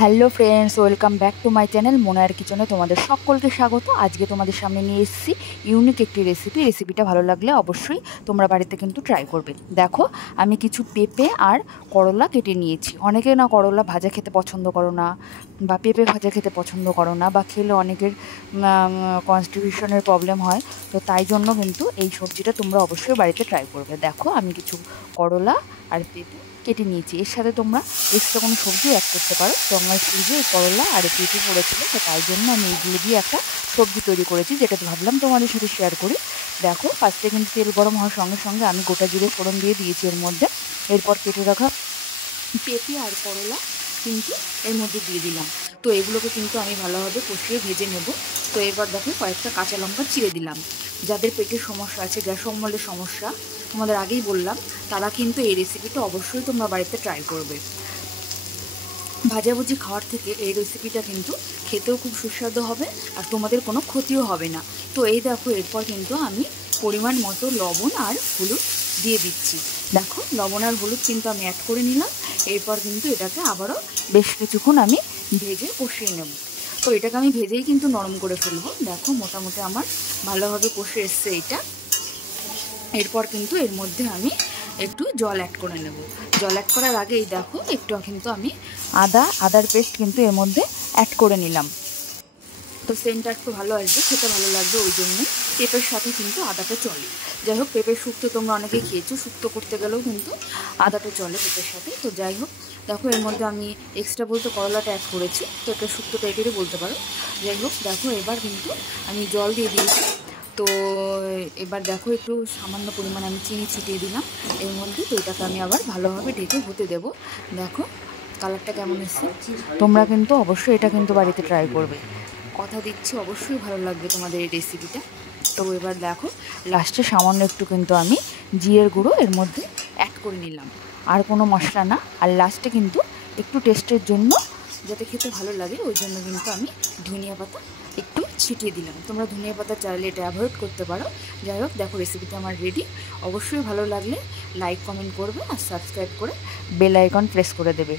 Hello friends, welcome back to my channel মোনার কিচেনে তোমাদের সকলকে স্বাগত। আজকে তোমাদের সামনে নিয়ে এসেছি ইউনিক একটি রেসিপিটা ভালো লাগলে অবশ্যই তোমরা বাড়িতে কিন্তু ট্রাই করবে। দেখো, আমি কিছু পেঁপে আর করলা কেটে নিয়েছি। অনেকে না করলা ভাজা খেতে পছন্দ করো না, বা পেঁপে ভাজা খেতে পছন্দ করো না, বা খেলে অনেকের কনস্টিটিউশনের প্রবলেম হয়। তো তাই জন্য কিন্তু এই সবজিটা তোমরা অবশ্যই বাড়িতে ট্রাই করবে। দেখো, আমি কিছু করলা আর পেঁপে কেটে নিয়েছি। এর সাথে তোমরা এক্সট্রা কোনো সবজিও অ্যাড করতে পারো। তো আমার ফ্রিজে করলা আর পেঁপে পড়েছিল, তো তাই জন্য আমি এইগুলো দিয়ে একটা সবজি তৈরি করেছি, যেটা ভাবলাম তোমাদের সাথে শেয়ার করি। দেখো, ফার্স্টে কিন্তু তেল গরম হওয়ার সঙ্গে সঙ্গে আমি গোটা জিরে ফোড়ন দিয়ে দিয়েছি এর মধ্যে। এরপর কেটে রাখা পেঁপে আর করলা কিন্তু এর মধ্যে দিয়ে দিলাম। তো এগুলোকে কিন্তু আমি ভালোভাবে কষিয়ে ভেজে নেব। তো এবার দেখো, কয়েকটা কাঁচা লঙ্কা চিড়ে দিলাম। যাদের পেটের সমস্যা আছে, গ্যাস অম্বলের সমস্যা, তোমাদের আগেই বললাম, তারা কিন্তু এই রেসিপিটা অবশ্যই তোমরা বাড়িতে ট্রাই করবে। ভাজাভুজি খাওয়ার থেকে এই রেসিপিটা কিন্তু খেতেও খুব সুস্বাদু হবে, আর তোমাদের কোনো ক্ষতিও হবে না। তো এই দেখো, এরপর কিন্তু আমি পরিমাণ মতো লবণ আর হলুদ দিয়ে দিচ্ছি। দেখো, লবণ আর হলুদ কিন্তু আমি অ্যাড করে নিলাম। এরপর কিন্তু এটাকে আবারও বেশ কিছুক্ষণ আমি ভেজে কষিয়ে নেব। তো এটাকে আমি ভেজেই কিন্তু নরম করে ফেলবো। দেখো, মোটামুটি আমার ভালোভাবে কষে এসছে এটা। এরপর কিন্তু এর মধ্যে আমি একটু জল অ্যাড করে নেব। জল অ্যাড করার আগেই দেখো, একটু কিন্তু আমি আদার পেস্ট কিন্তু এর মধ্যে অ্যাড করে নিলাম। তো সেন্টটা একটু ভালো আসবে, খেতে ভালো লাগবে, ওই জন্যই পেঁপের সাথে কিন্তু আদাটা চলে। যাই হোক, পেঁপের শুক্তো তোমরা অনেকেই খেয়েছো, শুক্তো করতে গেলেও কিন্তু আদাটা চলে পেঁপের সাথে। তো যাই হোক, দেখো, এর মধ্যে আমি এক্সট্রা বলতে করলাটা অ্যাড করেছি, তো এটা শুক্তো টাইপেরই বলতে পারো। যাই হোক, দেখো, এবার কিন্তু আমি জল দিয়ে দিয়েছি। তো এবার দেখো, একটু সামান্য পরিমাণে আমি চিনি ছিটিয়ে দিলাম এর মধ্যে। তো এটাকে আমি আবার ভালোভাবে ঢেকে হতে দেব। দেখো, কালারটা কেমন এসছে। তোমরা কিন্তু অবশ্যই এটা কিন্তু বাড়িতে ট্রাই করবে, কথা দিচ্ছি অবশ্যই ভালো লাগবে তোমাদের এই রেসিপিটা। তো এবার দেখো, লাস্টে সামান্য একটু কিন্তু আমি জিরের গুঁড়ো এর মধ্যে অ্যাড করে নিলাম। আর কোনো মশলা না। আর লাস্টে কিন্তু একটু টেস্টের জন্য, যাতে খেতে ভালো লাগে, ওই জন্য কিন্তু আমি ধনিয়া পাতা একটু ছিটিয়ে দিলাম। তোমরা ধনিয়া পাতা চাইলে এটা অ্যাভয়েড করতে পারো। যাই হোক, দেখো, রেসিপিটা আমার রেডি। অবশ্যই ভালো লাগলে লাইক কমেন্ট করবে, আর সাবস্ক্রাইব করে বেল আইকন প্রেস করে দেবে।